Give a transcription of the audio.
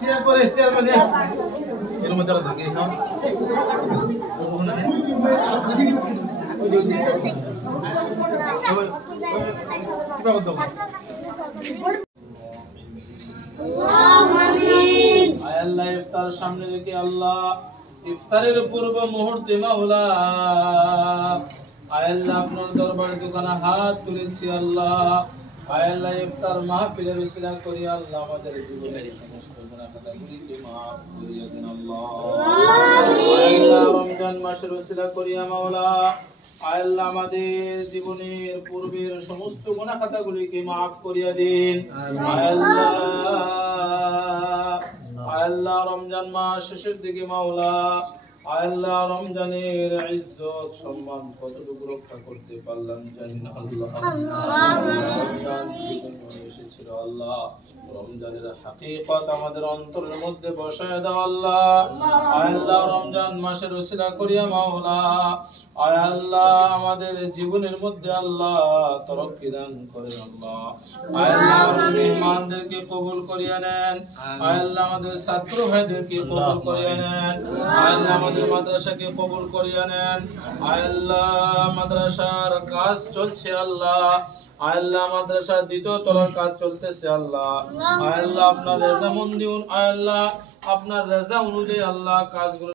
share করে share করে এর মধ্যে থাকে হ্যাঁ আল্লাহ ইফতার সামনে রেখে আল্লাহ ইফতারের পূর্ব মুহূর্তে মাওলা আল্লাহ আপনার দরবারে দোকানে হাত তুলেছি আল্লাহ আল্লাহ ইফতার মাহফিলের উসিলা করি আল্লাহ আমাদের জীবনের সমস্ত গুনাহগুলোকে maaf করিয়ে দেন আল্লাহ আল্লাহ রমজান মাসের উসিলা করি মাওলা আল্লাহ আমাদের জীবনের পূর্বের সমস্ত গুনাহ খাতাগুলোকে maaf করিয়ে দিন আল্লাহ রমজান মাস শেষের দিকে মাওলা আল্লাহ রমজানের ইজ্জত সম্মান কতটুকু রক্ষা করতে পারলাম জানি না আল্লাহ রমজান এসেছিল আল্লাহ রমজানের হাকিকত আমাদের অন্তরের মধ্যে বসায় দাও আল্লাহ আল্লাহ রমজান মাসের উসিলা করিয়া মাওলা আল্লাহ আমাদের জীবনের মধ্যে আল্লাহ তরক্কি দান করেন আল্লাহ আল্লাহ মেহমানদেরকে কবুল করিয়া নেন আল্লাহ আমাদের ছাত্র ভাইদেরকে কবুল করিয়া নেন আল্লাহ আমাদের মাদ্রাসাকে কবুল করিয়া নেন আল্লাহ মাদ্রাসার কাজ চলছে আল্লাহ আল্লাহ মাদ্রাসার দ্বিতীয় তলার কাজ চলতেছে আল্লাহ আল্লাহ আপনার রেজামন্দি আল্লাহ আপনার রেজা অনুযায়ী আল্লাহ কাজগুলো